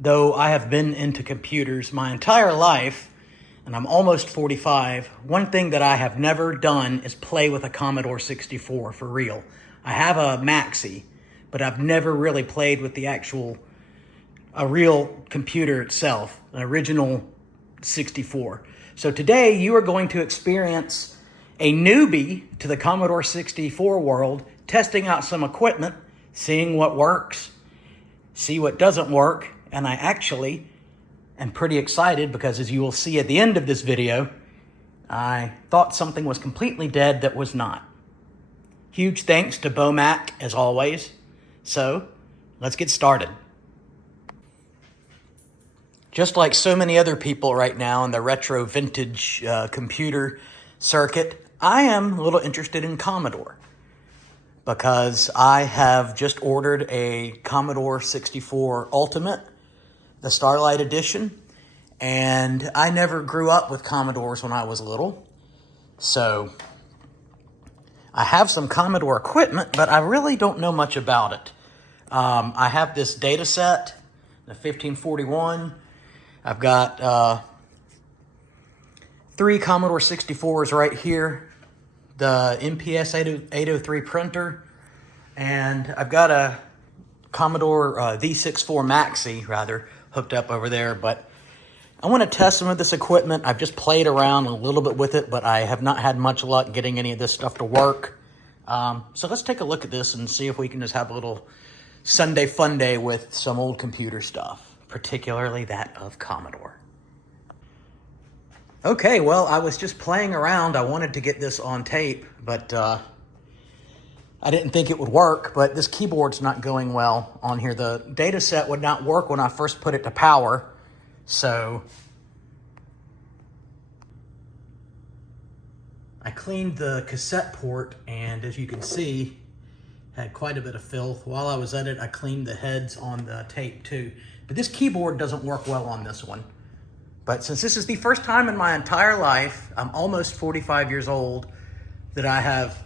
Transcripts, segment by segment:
Though I have been into computers my entire life, and I'm almost 45, one thing that I have never done is play with a Commodore 64 for real. I have a Maxi, but I've never really played with a real computer itself, an original 64. So today you are going to experience a newbie to the Commodore 64 world, testing out some equipment, seeing what works, see what doesn't work, and I actually am pretty excited because, as you will see at the end of this video, I thought something was completely dead that was not. Huge thanks to Bomac, as always. So, let's get started. Just like so many other people right now in the retro vintage computer circuit, I am a little interested in Commodore because I have just ordered a Commodore 64 Ultimate, the Starlight Edition, and I never grew up with Commodores when I was little. So I have some Commodore equipment, but I really don't know much about it. I have this Datasette, the 1541. I've got 3 Commodore 64s right here, the MPS 803 printer, and I've got a Commodore V64 Maxi, hooked up over there. But I want to test some of this equipment. I've just played around a little bit with it, but I have not had much luck getting any of this stuff to work. So let's take a look at this and see if we can just have a little Sunday fun day with some old computer stuff, particularly that of Commodore. Okay, well, I was just playing around. I wanted to get this on tape, but I didn't think it would work, but this keyboard's not going well on here. The Datasette would not work when I first put it to power, so I cleaned the cassette port, and as you can see, had quite a bit of filth. While I was at it, I cleaned the heads on the tape too. But this keyboard doesn't work well on this one. But since this is the first time in my entire life, I'm almost 45 years old, that I have,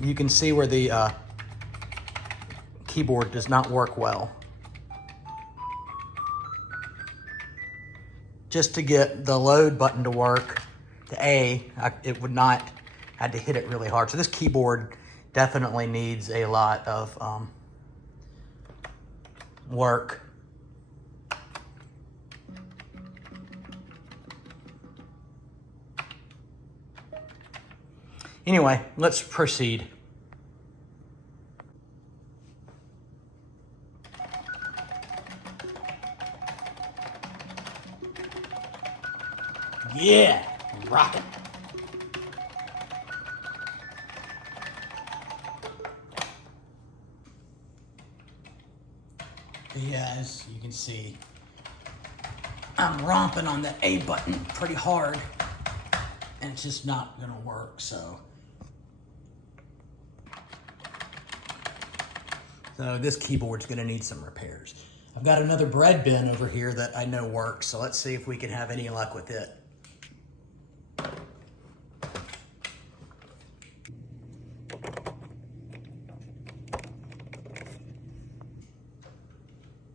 you can see where the keyboard does not work well. Just to get the load button to work, it would not, I had to hit it really hard. So this keyboard definitely needs a lot of work. Anyway, let's proceed. Yeah, rockin'. Yeah, as you can see, I'm romping on the A button pretty hard, and it's just not gonna work, so this keyboard's gonna need some repairs. I've got another bread bin over here that I know works, so let's see if we can have any luck with it.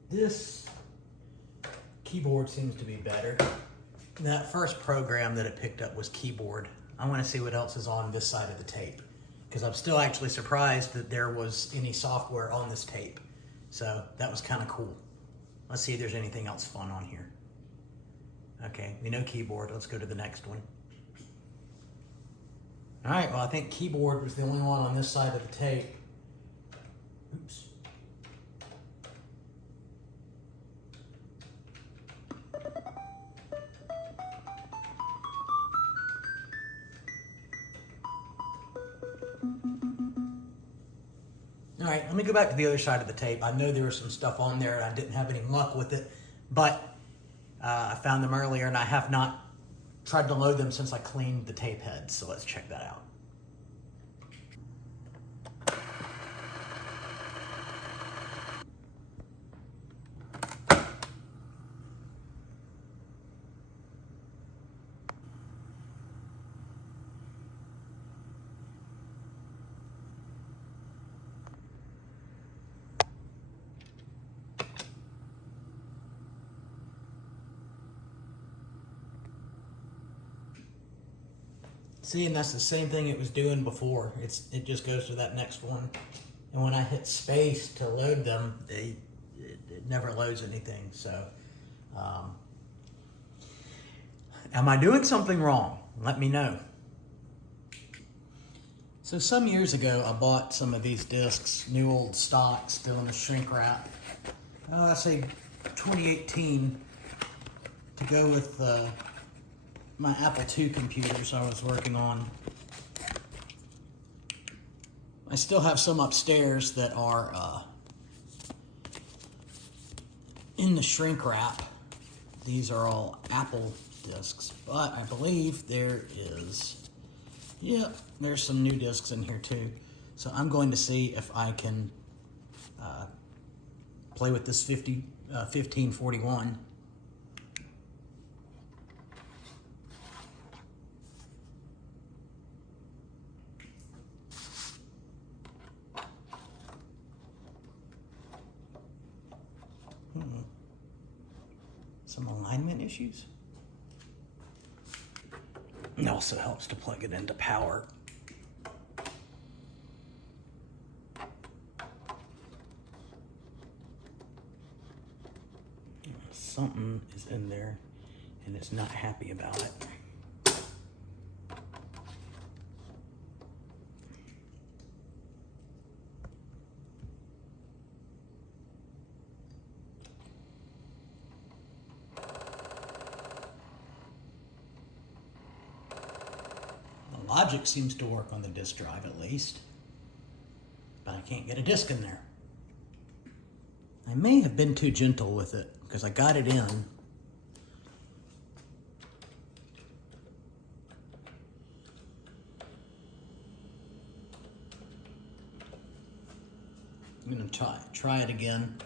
This keyboard seems to be better. That first program that it picked up was keyboard. I want to see what else is on this side of the tape, because I'm still actually surprised that there was any software on this tape. So that was kind of cool. Let's see if there's anything else fun on here. Okay, we know keyboard. Let's go to the next one. All right, well, I think keyboard was the only one on this side of the tape. Oops. All right, let me go back to the other side of the tape. I know there was some stuff on there and I didn't have any luck with it, but I found them earlier and I have not tried to load them since I cleaned the tape heads, so let's check that out. See, and that's the same thing it was doing before. It just goes to that next one. And when I hit space to load them, it never loads anything. So, am I doing something wrong? Let me know. So some years ago, I bought some of these discs, new old stock, still in a shrink wrap. I say 2018, to go with my Apple II computers I was working on. I still have some upstairs that are in the shrink wrap. These are all Apple discs, but I believe there is, yeah, there's some new discs in here too. So I'm going to see if I can play with this 1541. Some alignment issues. It also helps to plug it into power. Something is in there and it's not happy about it. Logic seems to work on the disk drive at least, but I can't get a disk in there. I may have been too gentle with it because I got it in. I'm going to try it again.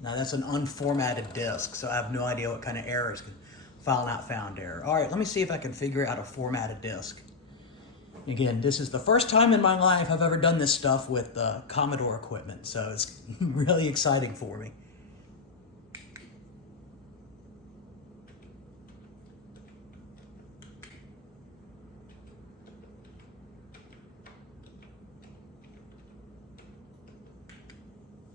Now that's an unformatted disk, so I have no idea what kind of errors. File not found error. All right, let me see if I can figure out a formatted disk. Again, this is the first time in my life I've ever done this stuff with Commodore equipment, so it's really exciting for me.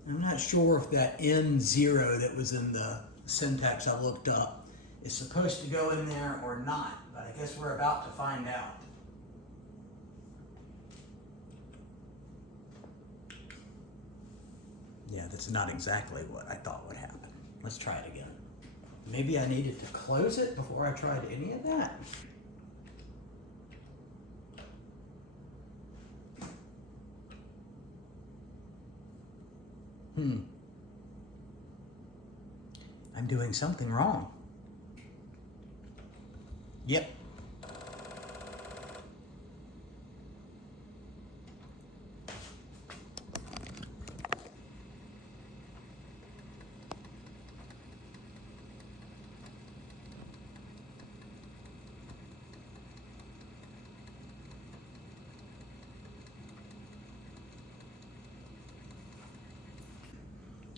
I'm not sure if that N0 that was in the syntax I looked up is supposed to go in there or not, but I guess we're about to find out. Yeah, that's not exactly what I thought would happen. Let's try it again. Maybe I needed to close it before I tried any of that. I'm doing something wrong. Yep.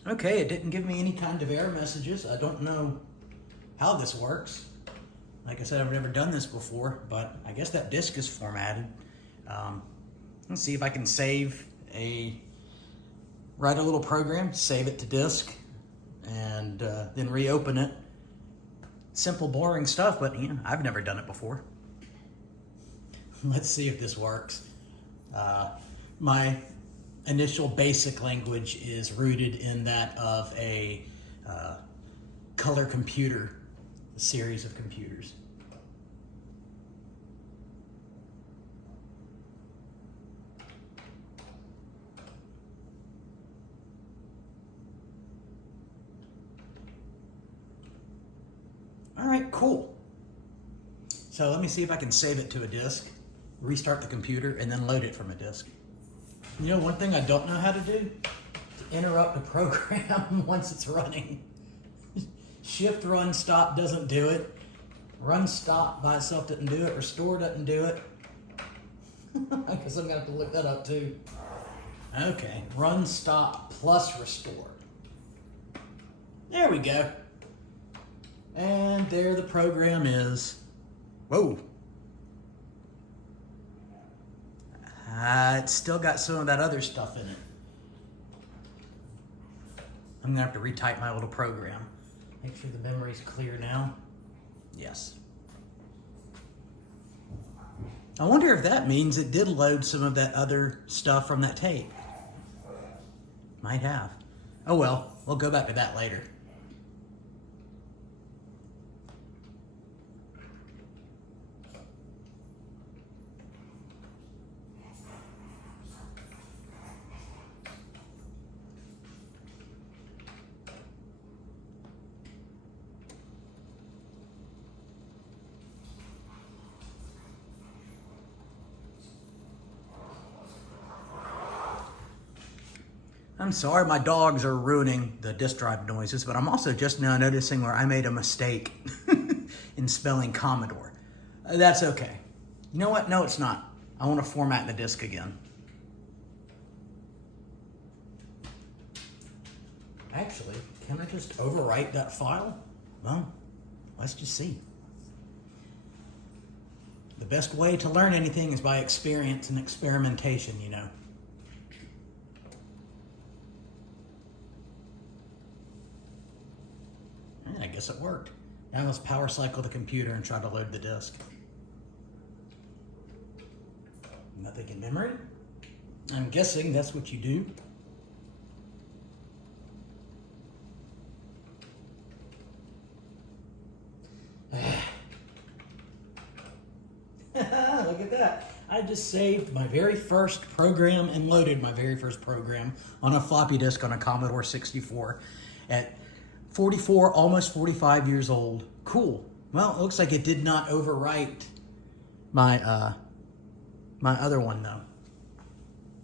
Okay, it didn't give me any kind of error messages. I don't know how this works. Like I said, I've never done this before, but I guess that disk is formatted. Let's see if I can write a little program, save it to disk, and then reopen it. Simple, boring stuff, but you know, I've never done it before. Let's see if this works. My initial basic language is rooted in that of a color computer, a series of computers. All right, cool. So let me see if I can save it to a disk, restart the computer, and then load it from a disk. You know, one thing I don't know how to do? To interrupt a program once it's running. Shift run stop doesn't do it. Run stop by itself doesn't do it. Restore doesn't do it. I guess I'm gonna have to look that up too. Okay, run stop plus restore. There we go. And there the program is. Whoa. It's still got some of that other stuff in it. I'm gonna have to retype my little program. Make sure the memory's clear now. Yes. I wonder if that means it did load some of that other stuff from that tape. Might have. Oh well, we'll go back to that later. I'm sorry my dogs are ruining the disk drive noises, but I'm also just now noticing where I made a mistake in spelling Commodore. That's okay. You know what? No, it's not. I want to format the disk again. Actually, can I just overwrite that file? Well, let's just see. The best way to learn anything is by experience and experimentation, you know. I guess it worked. Now let's power cycle the computer and try to load the disk. Nothing in memory? I'm guessing that's what you do. Look at that. I just saved my very first program and loaded my very first program on a floppy disk on a Commodore 64 at 44, almost 45 years old. Cool. Well, it looks like it did not overwrite my my other one though.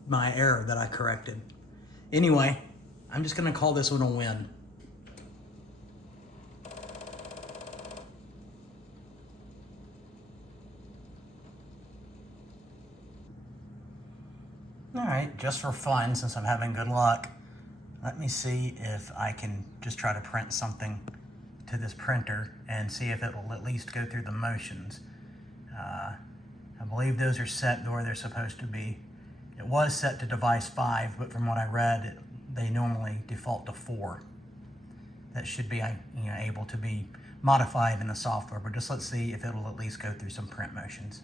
My error that I corrected. Anyway, I'm just gonna call this one a win. All right, just for fun, since I'm having good luck, let me see if I can just try to print something to this printer and see if it will at least go through the motions. I believe those are set where they're supposed to be. It was set to device 5, but from what I read, they normally default to 4. That should be able to be modified in the software, but just let's see if it'll at least go through some print motions.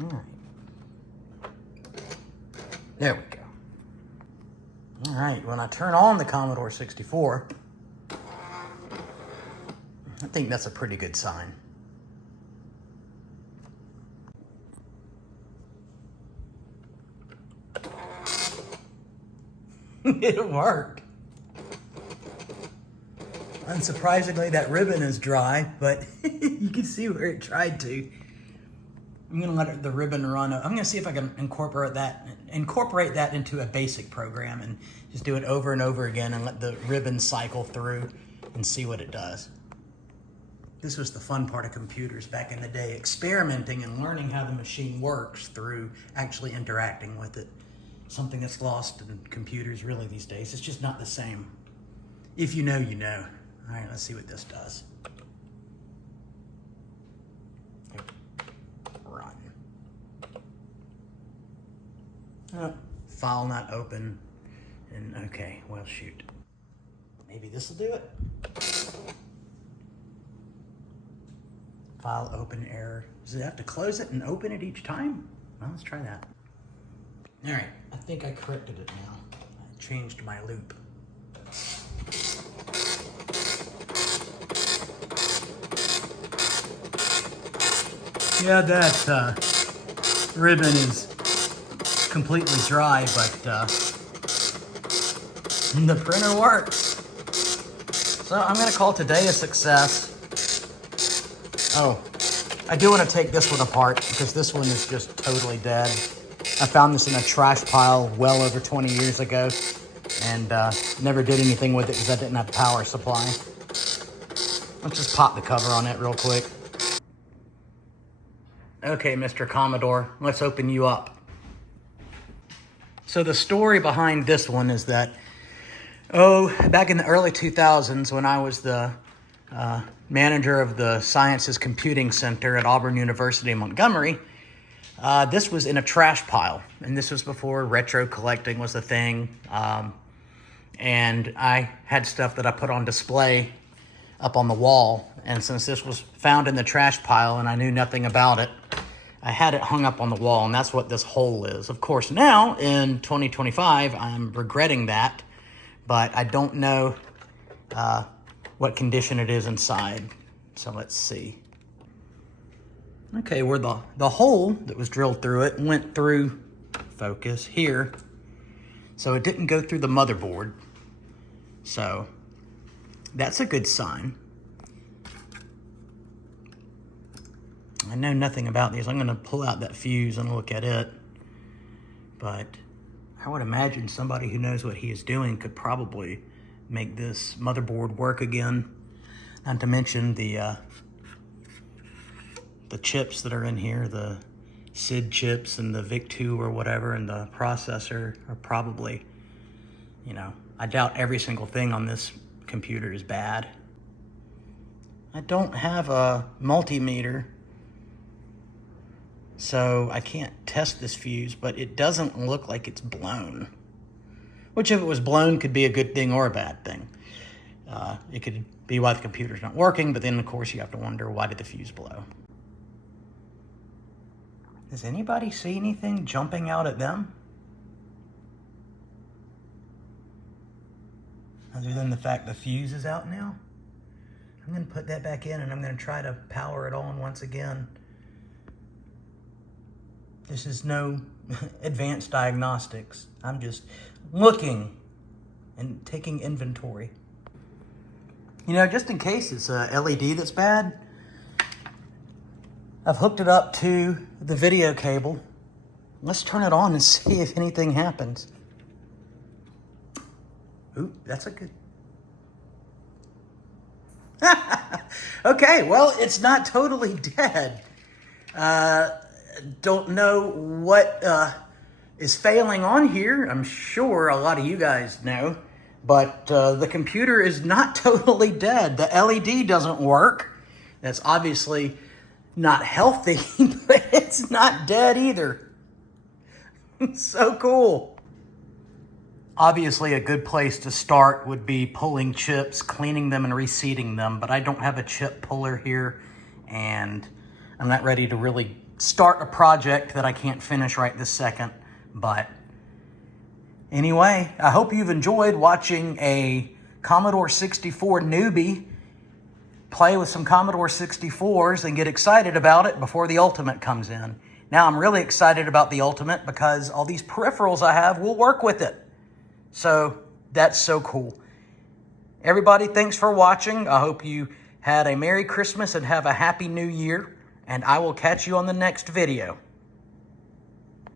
All right. There we go. All right, when I turn on the Commodore 64, I think that's a pretty good sign. It worked. Unsurprisingly, that ribbon is dry, but you can see where it tried to. I'm gonna let the ribbon run. I'm gonna see if I can incorporate that into a basic program and just do it over and over again and let the ribbon cycle through and see what it does. This was the fun part of computers back in the day, experimenting and learning how the machine works through actually interacting with it. Something that's lost in computers really these days. It's just not the same. If you know, you know. All right, let's see what this does. Run. Oh, file not open. And okay, well, shoot. Maybe this will do it. File open error. Does it have to close it and open it each time? Well, let's try that. All right, I think I corrected it now. I changed my loop. Yeah, that ribbon is completely dry, but the printer works. So I'm gonna call today a success. Oh, I do want to take this one apart because this one is just totally dead. I found this in a trash pile well over 20 years ago and never did anything with it because I didn't have a power supply. Let's just pop the cover on it real quick. Okay, Mr. Commodore, let's open you up. So the story behind this one is that, back in the early 2000s when I was the manager of the Sciences Computing Center at Auburn University in Montgomery, this was in a trash pile. And this was before retro collecting was a thing. And I had stuff that I put on display up on the wall. And since this was found in the trash pile and I knew nothing about it, I had it hung up on the wall, and that's what this hole is. Of course, now in 2025, I'm regretting that, but I don't know what condition it is inside. So let's see. Okay, where the hole that was drilled through it went through, focus, here. So it didn't go through the motherboard. So that's a good sign. I know nothing about these. I'm going to pull out that fuse and look at it. But I would imagine somebody who knows what he is doing could probably make this motherboard work again. Not to mention the chips that are in here, the SID chips and the VIC-2 or whatever, and the processor are probably, you know, I doubt every single thing on this computer is bad. I don't have a multimeter, so I can't test this fuse, but it doesn't look like it's blown. Which, if it was blown, could be a good thing or a bad thing. It could be why the computer's not working, but then, of course, you have to wonder, why did the fuse blow? Does anybody see anything jumping out at them? Other than the fact the fuse is out now? I'm going to put that back in, and I'm going to try to power it on once again. This is no advanced diagnostics. I'm just looking and taking inventory. You know, just in case it's a LED that's bad, I've hooked it up to the video cable. Let's turn it on and see if anything happens. Ooh, that's a good... Okay, well, it's not totally dead. Don't know what is failing on here. I'm sure a lot of you guys know, but the computer is not totally dead. The LED doesn't work. That's obviously not healthy, but it's not dead either. So cool. Obviously, a good place to start would be pulling chips, cleaning them and reseating them, but I don't have a chip puller here, and I'm not ready to really start a project that I can't finish right this second. But anyway, I hope you've enjoyed watching a Commodore 64 newbie play with some Commodore 64s and get excited about it before the Ultimate comes in. Now I'm really excited about the Ultimate because all these peripherals I have will work with it. So that's so cool. Everybody, thanks for watching. I hope you had a Merry Christmas and have a Happy New Year. And I will catch you on the next video.